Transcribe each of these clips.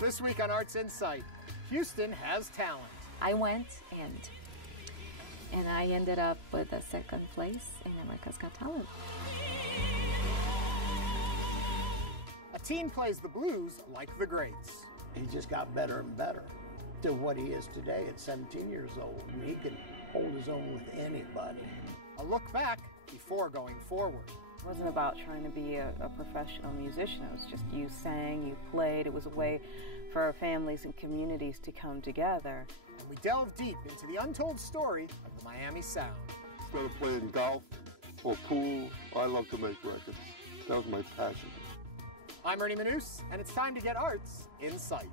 This week on Arts Insight, Houston has talent. I went and I ended up with a second place in America's Got Talent. A teen plays the blues like the greats. He just got better and better to what he is today at 17 years old. And he can hold his own with anybody. A look back before going forward. It wasn't about trying to be a professional musician. It was just you sang, you played. It was a way for our families and communities to come together. And we delve deep into the untold story of the Miami Sound. Instead of playing golf or pool, I love to make records. That was my passion. I'm Ernie Manous, and it's time to get Arts Insight.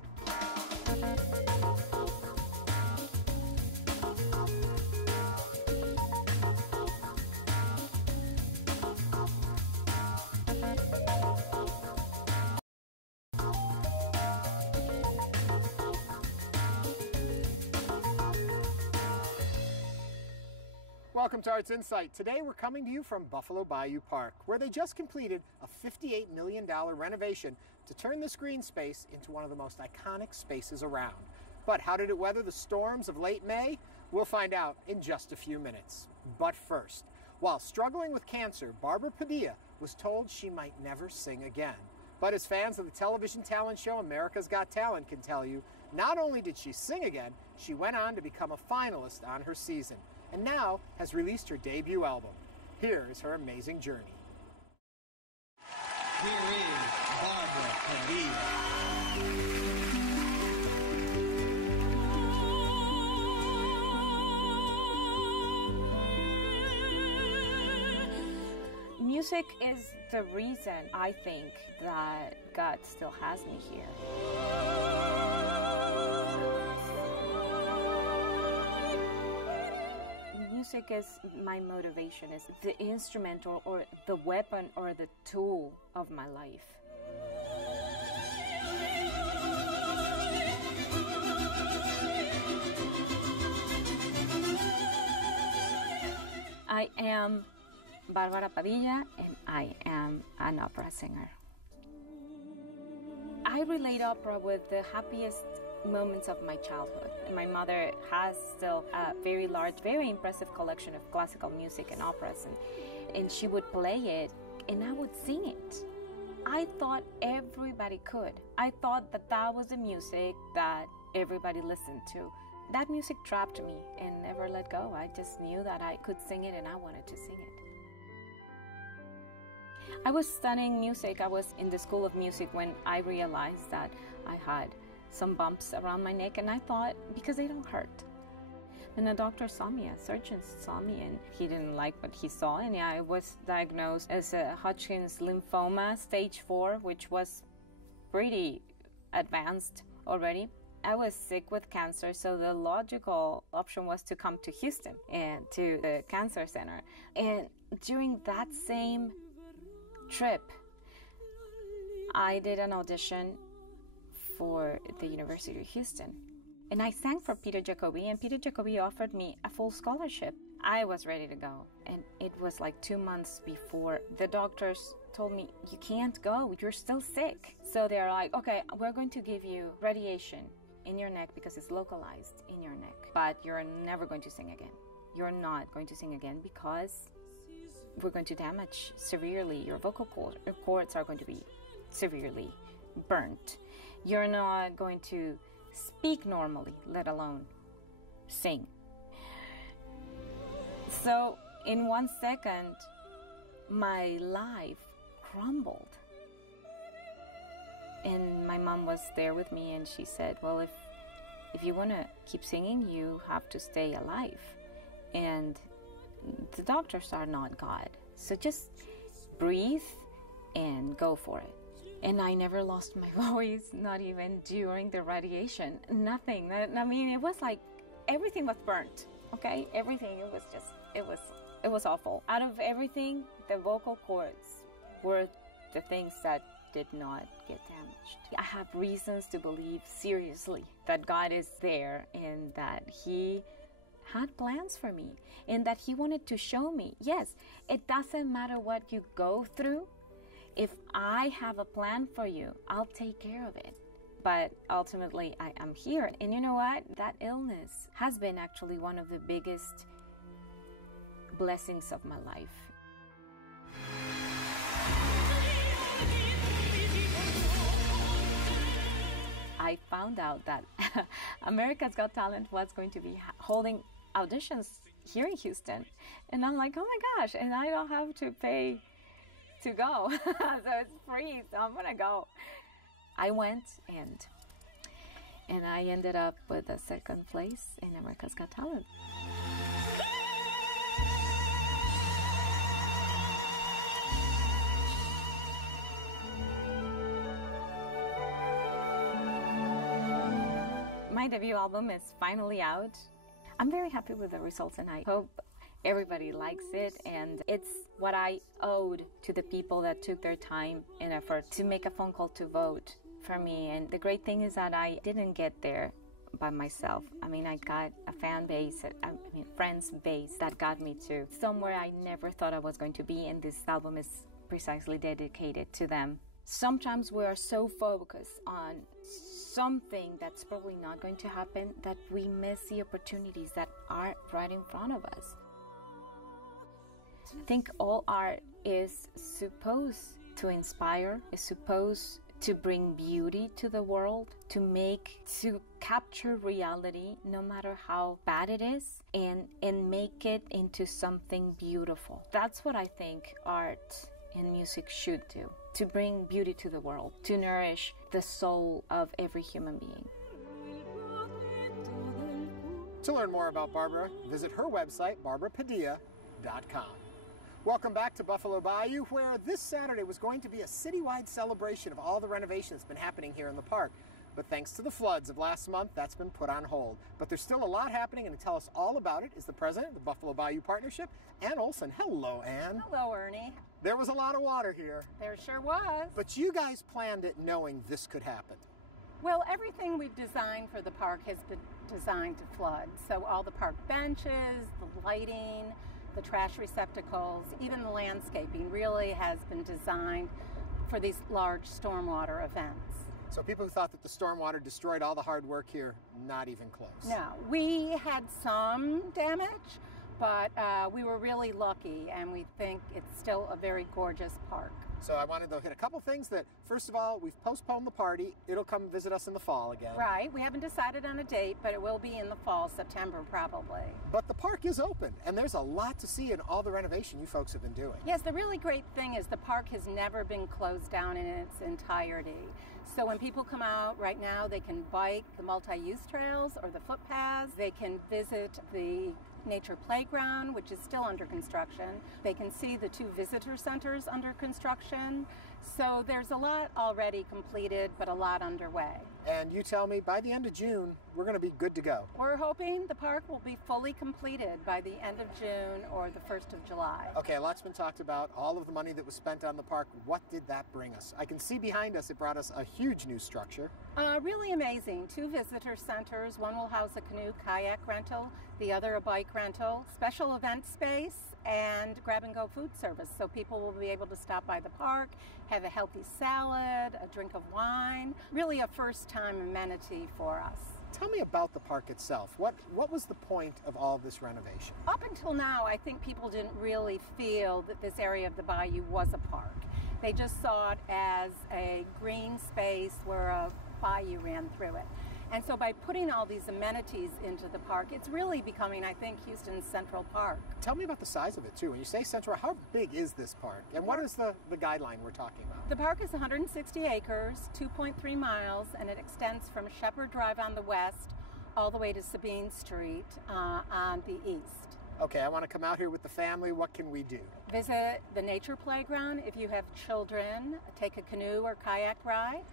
Welcome to Arts Insight. Today we're coming to you from Buffalo Bayou Park, where they just completed a $58 million renovation to turn this green space into one of the most iconic spaces around. But how did it weather the storms of late May? We'll find out in just a few minutes. But first, while struggling with cancer, Barbara Padilla was told she might never sing again. But as fans of the television talent show America's Got Talent can tell you, not only did she sing again, she went on to become a finalist on her season, and now has released her debut album. Here is her amazing journey. Here is Barbara Padilla. Music is the reason I think that God still has me here. Music is my motivation, is the instrumental or the weapon or the tool of my life. I am Barbara Padilla, and I am an opera singer. I relate opera with the happiest moments of my childhood. My mother has still a very large, very impressive collection of classical music and operas, and she would play it, and I would sing it. I thought everybody could. I thought that was the music that everybody listened to. That music trapped me and never let go. I just knew that I could sing it, and I wanted to sing it. I was studying music. I was in the School of Music when I realized that I had some bumps around my neck, and I thought, because they don't hurt. Then a doctor saw me, a surgeon saw me, and he didn't like what he saw, and I was diagnosed as a Hodgkin's lymphoma, stage 4, which was pretty advanced already. I was sick with cancer, so the logical option was to come to Houston and to the cancer center. And during that same trip, I did an audition for the University of Houston, and I sang for Peter Jacoby, and Peter Jacoby offered me a full scholarship. I was ready to go, and it was like 2 months before the doctors told me, you can't go, you're still sick. So they're like, okay, we're going to give you radiation in your neck because it's localized in your neck, but you're never going to sing again. You're not going to sing again because we're going to damage severely. Your vocal cords are going to be severely burnt. You're not going to speak normally, let alone sing. So in 1 second, my life crumbled. And my mom was there with me, and she said, well, if you want to keep singing, you have to stay alive. And the doctors are not God. So just breathe and go for it. And I never lost my voice, not even during the radiation. Nothing. I mean, it was like everything was burnt. Okay? Everything. It was awful. Out of everything, the vocal cords were the things that did not get damaged. I have reasons to believe seriously that God is there and that He had plans for me and that He wanted to show me, yes, it doesn't matter what you go through. If I have a plan for you, I'll take care of it. But ultimately, I am here. And you know what? That illness has been actually one of the biggest blessings of my life. I found out that America's Got Talent was going to be holding auditions here in Houston. And I'm like, oh my gosh, and I don't have to pay to go. So it's free, so I'm gonna go. I went, and I ended up with a second place in America's Got Talent. My debut album is finally out. I'm very happy with the results, and I hope everybody likes it. And it's what I owed to the people that took their time and effort to make a phone call to vote for me. And the great thing is that I didn't get there by myself. I mean, I got a fan base, friends base that got me to somewhere I never thought I was going to be, and this album is precisely dedicated to them. Sometimes we are so focused on something that's probably not going to happen that we miss the opportunities that are right in front of us. I think all art is supposed to inspire, is supposed to bring beauty to the world, to capture reality, no matter how bad it is, and make it into something beautiful. That's what I think art and music should do, to bring beauty to the world, to nourish the soul of every human being. To learn more about Barbara, visit her website, barbarapadilla.com. Welcome back to Buffalo Bayou, where this Saturday was going to be a citywide celebration of all the renovation that's been happening here in the park. But thanks to the floods of last month, that's been put on hold. But there's still a lot happening, and to tell us all about it is the president of the Buffalo Bayou Partnership, Ann Olson. Hello, Ann. Hello, Ernie. There was a lot of water here. There sure was. But you guys planned it knowing this could happen. Well, everything we've designed for the park has been designed to flood. So all the park benches, the lighting, the trash receptacles, even the landscaping really has been designed for these large stormwater events. So people who thought that the stormwater destroyed all the hard work here, not even close. No, we had some damage, but we were really lucky, and we think it's still a very gorgeous park. So I wanted to hit a couple things that, first of all, we've postponed the party. It'll come visit us in the fall again. Right. We haven't decided on a date, but it will be in the fall, September probably. But the park is open, and there's a lot to see in all the renovation you folks have been doing. Yes, the really great thing is the park has never been closed down in its entirety. So when people come out right now, they can bike the multi-use trails or the footpaths. They can visit the nature playground, which is still under construction. They can see the 2 visitor centers under construction. So there's a lot already completed, but a lot underway. And you tell me, by the end of June, we're going to be good to go. We're hoping the park will be fully completed by the end of June or the 1st of July. Okay, a lot's been talked about. All of the money that was spent on the park, what did that bring us? I can see behind us it brought us a huge new structure. Really amazing. 2 visitor centers. One will house a canoe kayak rental, the other a bike rental, special event space, and grab-and-go food service. So people will be able to stop by the park, have a healthy salad, a drink of wine. Really a first-time amenity for us. Tell me about the park itself. What was the point of all this renovation? Up until now, I think people didn't really feel that this area of the bayou was a park. They just saw it as a green space where a bayou ran through it. And so by putting all these amenities into the park, it's really becoming, I think, Houston's Central Park. Tell me about the size of it, too. When you say Central, how big is this park? And what is the guideline we're talking about? The park is 160 acres, 2.3 miles, and it extends from Shepherd Drive on the west all the way to Sabine Street on the east. Okay, I want to come out here with the family. What can we do? Visit the nature playground. If you have children, take a canoe or kayak ride.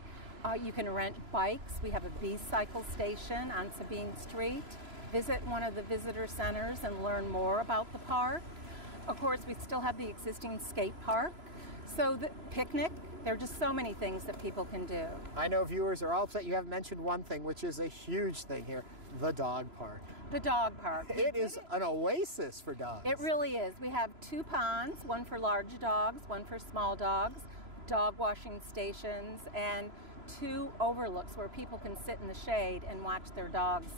You can rent bikes. We have a B-cycle station on Sabine Street. Visit one of the visitor centers and learn more about the park. Of course, we still have the existing skate park. So the picnic, there are just so many things that people can do. I know viewers are all upset you haven't mentioned one thing, which is a huge thing here, the dog park. The dog park. It is an oasis for dogs. It really is. We have 2 ponds, one for large dogs, one for small dogs, dog washing stations, and 2 overlooks where people can sit in the shade and watch their dogs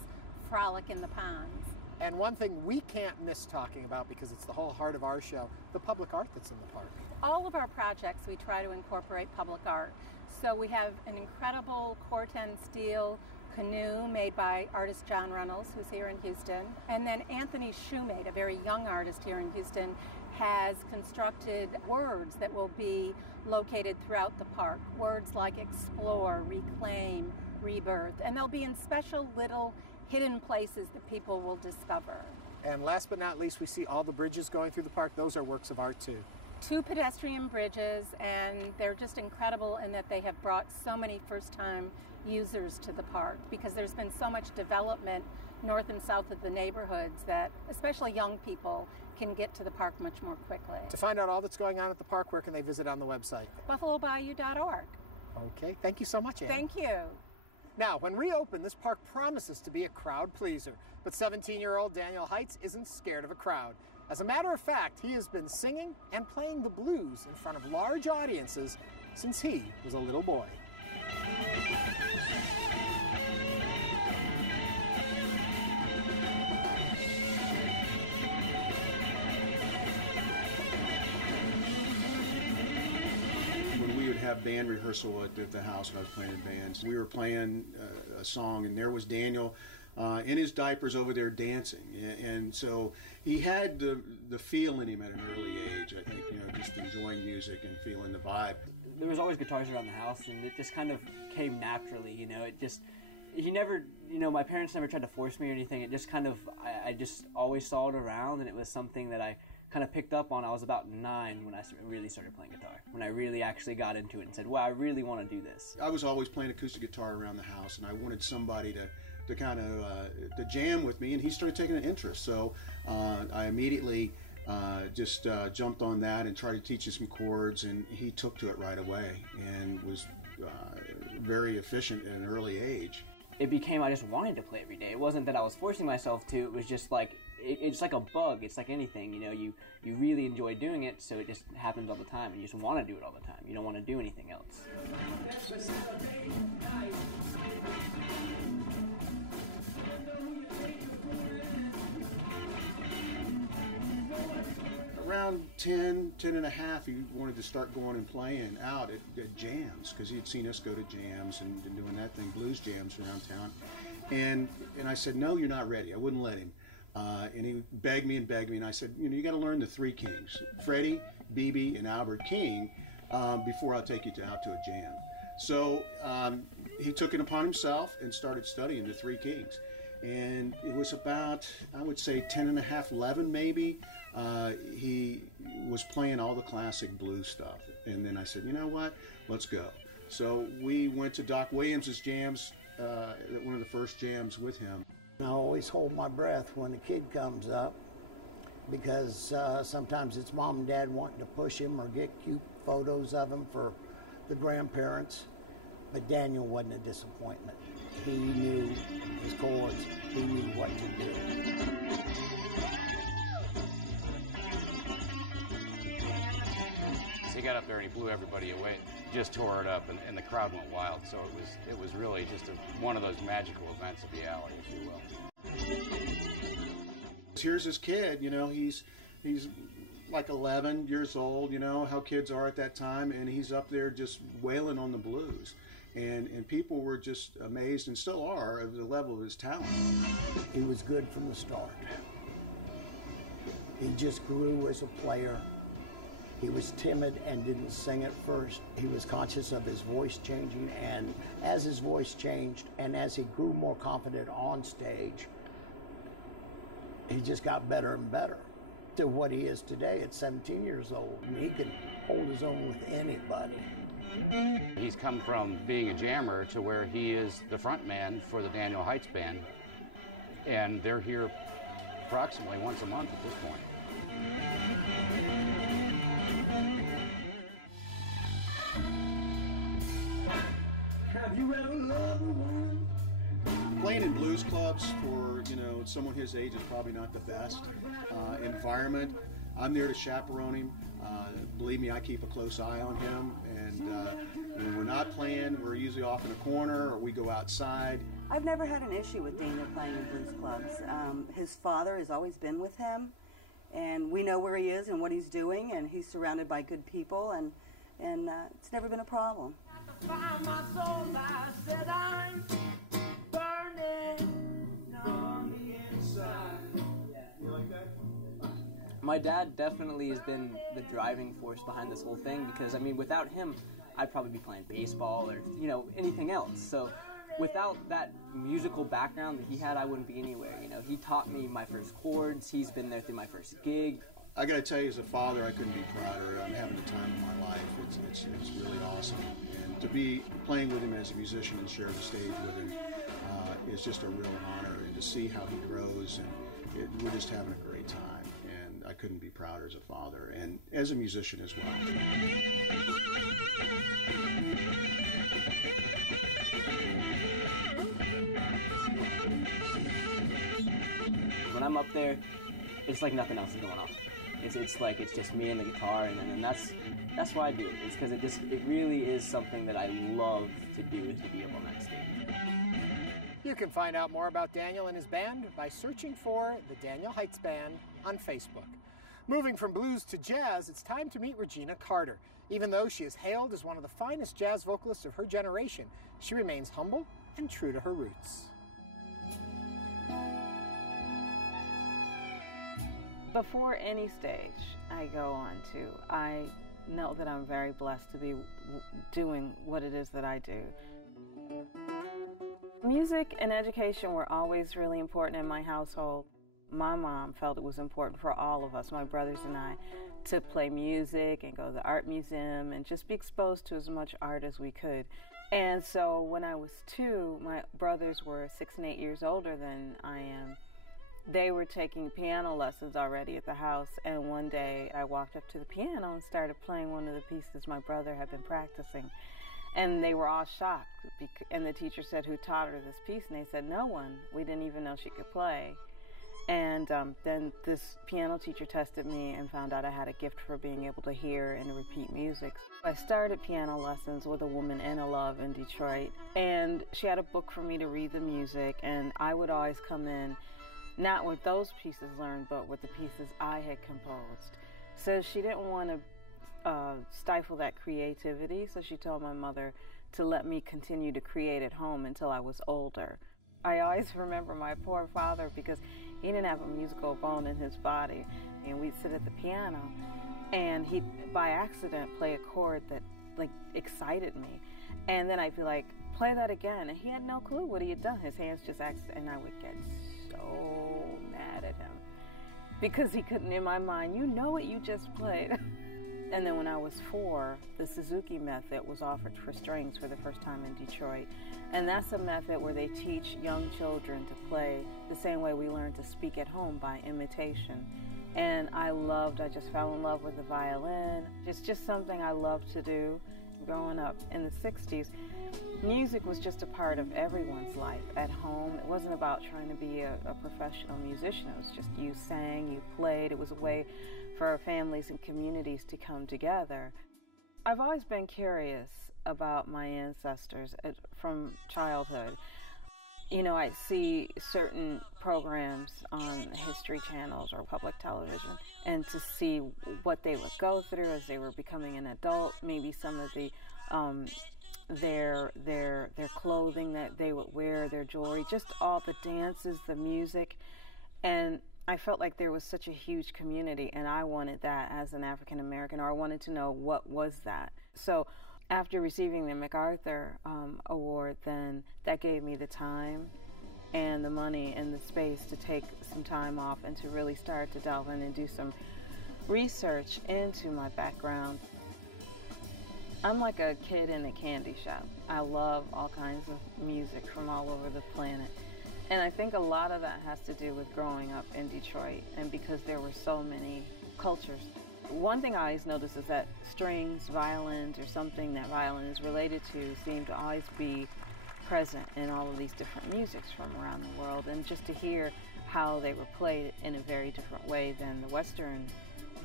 frolic in the ponds. And one thing we can't miss talking about, because it's the whole heart of our show, the public art that's in the park. All of our projects, we try to incorporate public art. So we have an incredible Corten steel canoe made by artist John Reynolds, who's here in Houston. And then Anthony Shoemate, a very young artist here in Houston, has constructed words that will be located throughout the park. Words like explore, reclaim, rebirth. And they'll be in special little hidden places that people will discover. And last but not least, we see all the bridges going through the park. Those are works of art too. 2 pedestrian bridges, and they're just incredible in that they have brought so many first-time users to the park, because there's been so much development north and south of the neighborhoods that especially young people can get to the park much more quickly. To find out all that's going on at the park, where can they visit on the website? BuffaloBayou.org. Okay, thank you so much, Ann. Thank you. Now, when reopened, this park promises to be a crowd pleaser, but 17-year-old Daniel Heights isn't scared of a crowd. As a matter of fact, he has been singing and playing the blues in front of large audiences since he was a little boy. When we would have band rehearsal at the house when I was playing in bands, we were playing a song, and there was Daniel in his diapers over there dancing, and so he had the feel in him at an early age. I think, just enjoying music and feeling the vibe. There was always guitars around the house, and it just kind of came naturally. He never, my parents never tried to force me or anything. It just kind of, I just always saw it around, and it was something that I kind of picked up on. I was about 9 when I really started playing guitar, when I really actually got into it and said, wow, I really want to do this. I was always playing acoustic guitar around the house, and I wanted somebody to kind of to jam with me, and he started taking an interest. So I immediately just jumped on that and tried to teach him some chords, and he took to it right away and was very efficient at an early age. It became I just wanted to play every day. It wasn't that I was forcing myself to. It was just like it's like a bug. It's like anything, you really enjoy doing it, so it just happens all the time, and you just want to do it all the time. You don't want to do anything else. Around 10 and a half, he wanted to start going and playing out at jams, because he had seen us go to jams and doing that thing, blues jams around town. And I said, no, you're not ready. I wouldn't let him. And he begged me, and I said, you got to learn the 3 kings, Freddie, BB, and Albert King, before I'll take you out to a jam. So he took it upon himself and started studying the 3 kings. And it was about, I would say, 10 and a half, 11 maybe. He was playing all the classic blues stuff. And then I said, you know what, let's go. So we went to Doc Williams's jams, one of the first jams with him. I always hold my breath when a kid comes up, because sometimes it's mom and dad wanting to push him or get cute photos of him for the grandparents. But Daniel wasn't a disappointment. He knew his chords. He knew what to do. He got up there and he blew everybody away, just tore it up, and the crowd went wild. So it was really just one of those magical events of the alley, if you will. Here's this kid, he's like 11 years old, how kids are at that time, and he's up there just wailing on the blues. And people were just amazed, and still are, of the level of his talent. He was good from the start. He just grew as a player. He was timid and didn't sing at first. He was conscious of his voice changing, and as his voice changed and as he grew more confident on stage, he just got better and better to what he is today at 17 years old. And he can hold his own with anybody. He's come from being a jammer to where he is the front man for the Daniel Heights Band, and they're here approximately once a month at this point. Have you ever loved a woman? Playing in blues clubs for someone his age is probably not the best environment. I'm there to chaperone him. Believe me, I keep a close eye on him, and when we're not playing, we're usually off in a corner or we go outside. I've never had an issue with Daniel playing in blues clubs. His father has always been with him, and we know where he is and what he's doing, and he's surrounded by good people, and it's never been a problem. My dad definitely has been the driving force behind this whole thing because, I mean, without him, I'd probably be playing baseball or, you know, anything else. So without that musical background that he had, I wouldn't be anywhere. You know, he taught me my first chords. He's been there through my first gig. I got to tell you, as a father, I couldn't be prouder. I'm having the time of my life. It's really awesome. And to be playing with him as a musician and share the stage with him is just a real honor. And to see how he grows, and we're just having a great time. And I couldn't be prouder as a father and as a musician as well. When I'm up there, it's like nothing else is going on. It's like it's just me and the guitar, and that's why I do it. It's because it really is something that I love to do, is to be up on that stage. You can find out more about Daniel and his band by searching for the Daniel Heights Band on Facebook. Moving from blues to jazz, it's time to meet Regina Carter. Even though she is hailed as one of the finest jazz vocalists of her generation, she remains humble and true to her roots. Before any stage I go on to, I know that I'm very blessed to be doing what it is that I do. Music and education were always really important in my household. My mom felt it was important for all of us, my brothers and I, to play music and go to the art museum and just be exposed to as much art as we could. And so when I was 2, my brothers were 6 and 8 years older than I am. They were taking piano lessons already at the house, and one day I walked up to the piano and started playing one of the pieces my brother had been practicing. And they were all shocked, and the teacher said, "Who taught her this piece?" And they said, "No one. We didn't even know she could play." And then this piano teacher tested me and found out I had a gift for being able to hear and repeat music. I started piano lessons with a woman, Anna Love, in Detroit, and she had a book for me to read the music, and I would always come in not with those pieces learned, but with the pieces I had composed. So she didn't want to stifle that creativity, so she told my mother to let me continue to create at home until I was older. I always remember my poor father because he didn't have a musical bone in his body, and we'd sit at the piano, and he'd, by accident, play a chord that, like, excited me. And then I'd be like, "Play that again," and he had no clue what he had done. His hands just acted, and I would get so mad at him because he couldn't, in my mind, you know what you just played. And then when I was 4, the Suzuki method was offered for strings for the first time in Detroit. And that's a method where they teach young children to play the same way we learn to speak at home, by imitation. And I just fell in love with the violin. It's just something I loved to do. Growing up in the 60s, music was just a part of everyone's life at home. It wasn't about trying to be a professional musician. It was just you sang, you played. It was a way for our families and communities to come together. I've always been curious about my ancestors from childhood. You know, I'd see certain programs on History channels or public television, and to see what they would go through as they were becoming an adult, maybe some of the their clothing that they would wear, their jewelry, just all the dances, the music. And I felt like there was such a huge community, and I wanted that as an African American, or I wanted to know what was that. So after receiving the MacArthur Award, then that gave me the time and the money and the space to take some time off and to really start to delve in and do some research into my background. I'm like a kid in a candy shop. I love all kinds of music from all over the planet. And I think a lot of that has to do with growing up in Detroit, and because there were so many cultures. One thing I always notice is that strings, violins, or something that violin is related to seem to always be present in all of these different musics from around the world, and just to hear how they were played in a very different way than the Western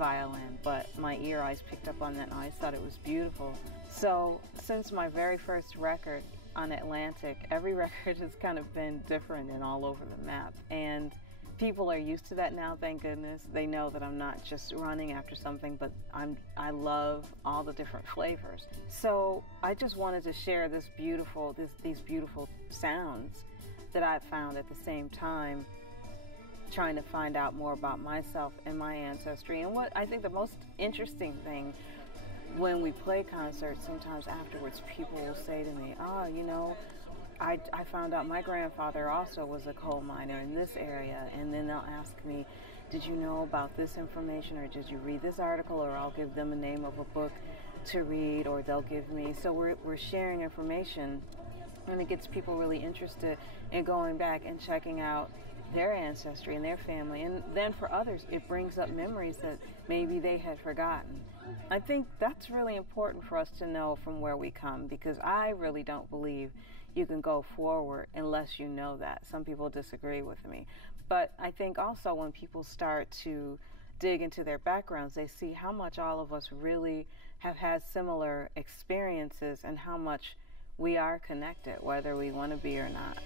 violin, but my ear always picked up on that and I always thought it was beautiful. So since my very first record on Atlantic, every record has kind of been different and all over the map. And people are used to that now, thank goodness. They know that I'm not just running after something, but I love all the different flavors. So I just wanted to share these beautiful sounds that I've found at the same time, trying to find out more about myself and my ancestry. And what I think the most interesting thing when we play concerts, sometimes afterwards people will say to me, oh, you know, I found out my grandfather also was a coal miner in this area, and then they'll ask me, did you know about this information, or did you read this article, or I'll give them a name of a book to read, or they'll give me, so we're sharing information, and it gets people really interested in going back and checking out their ancestry and their family, and then for others it brings up memories that maybe they had forgotten. I think that's really important for us to know from where we come, because I really don't believe you can go forward unless you know that. Some people disagree with me. But I think also when people start to dig into their backgrounds, they see how much all of us really have had similar experiences and how much we are connected, whether we want to be or not.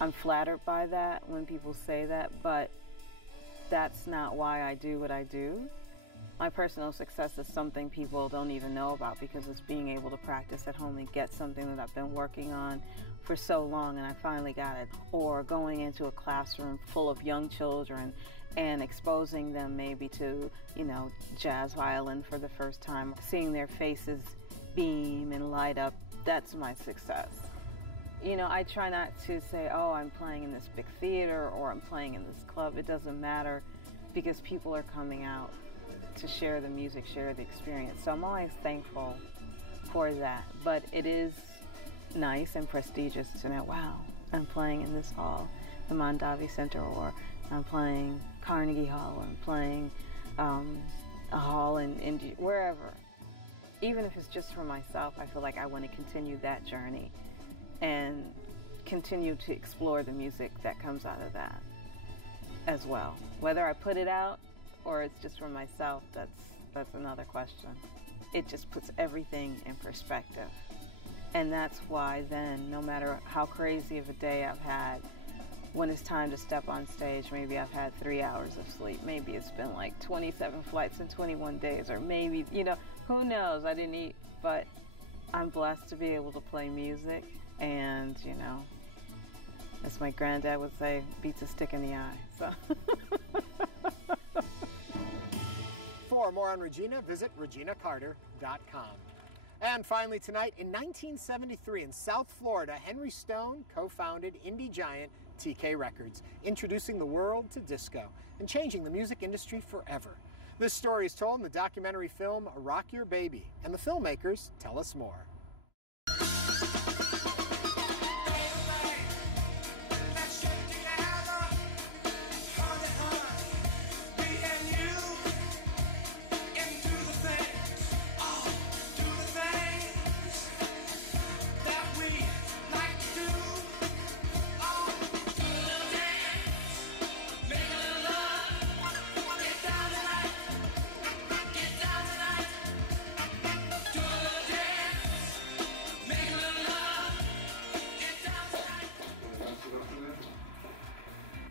I'm flattered by that when people say that, but that's not why I do what I do. My personal success is something people don't even know about, because it's being able to practice at home and get something that I've been working on for so long and I finally got it. Or going into a classroom full of young children and exposing them maybe to, you know, jazz violin for the first time, seeing their faces beam and light up. That's my success. You know, I try not to say, oh, I'm playing in this big theater or I'm playing in this club. It doesn't matter, because people are coming out to share the music, share the experience. So I'm always thankful for that. But it is nice and prestigious to know, wow, I'm playing in this hall, the Mondavi Center, or I'm playing Carnegie Hall, or I'm playing a hall in India, wherever. Even if it's just for myself, I feel like I want to continue that journey and continue to explore the music that comes out of that as well. Whether I put it out or it's just for myself, that's another question. It just puts everything in perspective. And that's why then, no matter how crazy of a day I've had, when it's time to step on stage, maybe I've had 3 hours of sleep, maybe it's been like 27 flights in 21 days, or maybe, you know, who knows, I didn't eat, but I'm blessed to be able to play music, and, you know, as my granddad would say, beats a stick in the eye, so. For more on Regina, visit reginacarter.com. And finally tonight, in 1973 in South Florida, Henry Stone co-founded indie giant TK Records, introducing the world to disco and changing the music industry forever. This story is told in the documentary film Rock Your Baby, and the filmmakers tell us more.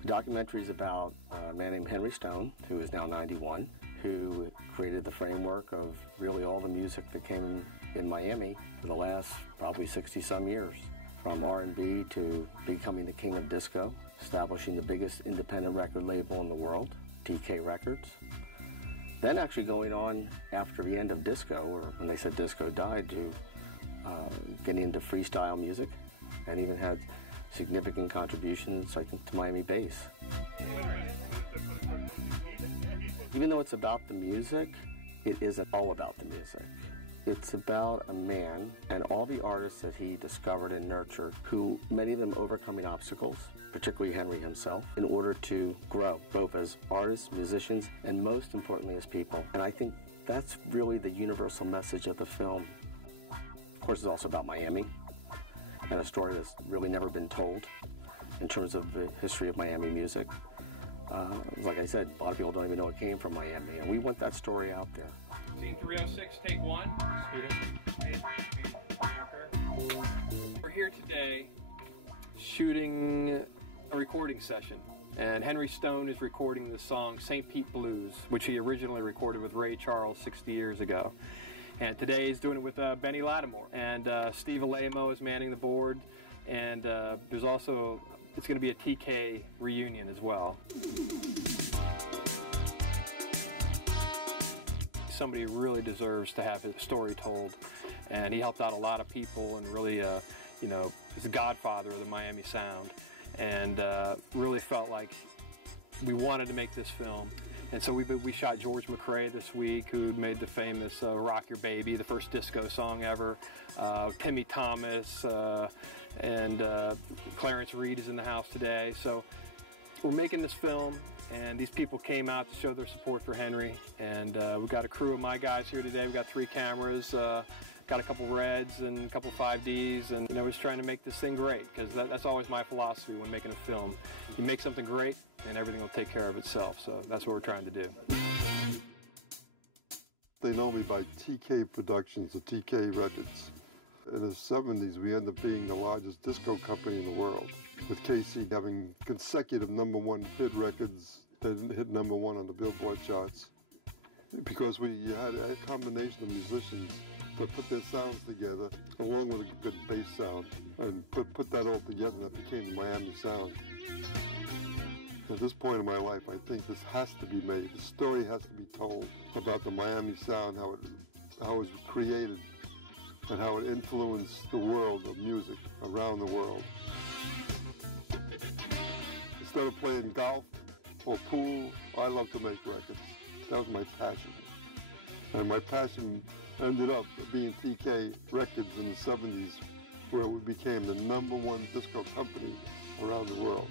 The documentary is about a man named Henry Stone, who is now 91, who created the framework of really all the music that came in Miami for the last probably 60-some years, from R&B to becoming the king of disco, establishing the biggest independent record label in the world, TK Records. Then actually going on after the end of disco, or when they said disco died, to getting into freestyle music, and even had significant contributions, I think, to Miami bass. Even though it's about the music, it isn't all about the music. It's about a man and all the artists that he discovered and nurtured, who, many of them overcoming obstacles, particularly Henry himself, in order to grow, both as artists, musicians, and most importantly as people. And I think that's really the universal message of the film. Of course, it's also about Miami, and a story that's really never been told in terms of the history of Miami music. Like I said, a lot of people don't even know it came from Miami, and we want that story out there. Scene 306, take one. Student. We're here today shooting a recording session, and Henry Stone is recording the song St. Pete Blues, which he originally recorded with Ray Charles 60 years ago. And today he's doing it with Benny Lattimore, and Steve Alamo is manning the board, and there's also, it's going to be a TK reunion as well. Somebody who really deserves to have his story told, and he helped out a lot of people, and really, you know, he's the godfather of the Miami Sound, and really felt like we wanted to make this film. And so we shot George McRae this week, who made the famous Rock Your Baby, the first disco song ever. Timmy Thomas and Clarence Reed is in the house today. So we're making this film, and these people came out to show their support for Henry. And we've got a crew of my guys here today. We've got 3 cameras, got a couple Reds and a couple 5Ds, and you know, we're just trying to make this thing great, because that's always my philosophy when making a film. You make something great, and everything will take care of itself. So that's what we're trying to do. They know me by TK Productions, or TK Records. In the 70s, we ended up being the largest disco company in the world, with KC having consecutive #1 hit records that hit #1 on the Billboard charts, because we had a combination of musicians that put their sounds together, along with a good bass sound, and put that all together, and that became the Miami Sound. At this point in my life, I think this has to be made. The story has to be told about the Miami Sound, how it was created, and how it influenced the world of music around the world. Instead of playing golf or pool, I love to make records. That was my passion. And my passion ended up being TK Records in the 70s, where we became the #1 disco company around the world.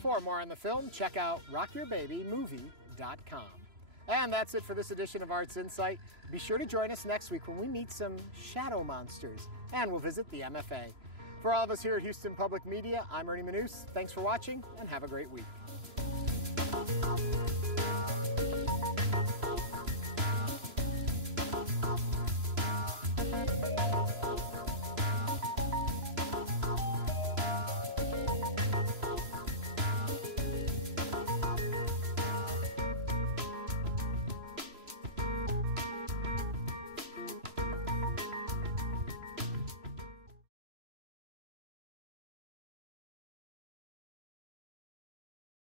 For more on the film, check out rockyourbabymovie.com. And that's it for this edition of Arts Insight. Be sure to join us next week when we meet some shadow monsters, and we'll visit the MFA. For all of us here at Houston Public Media, I'm Ernie Manous. Thanks for watching, and have a great week.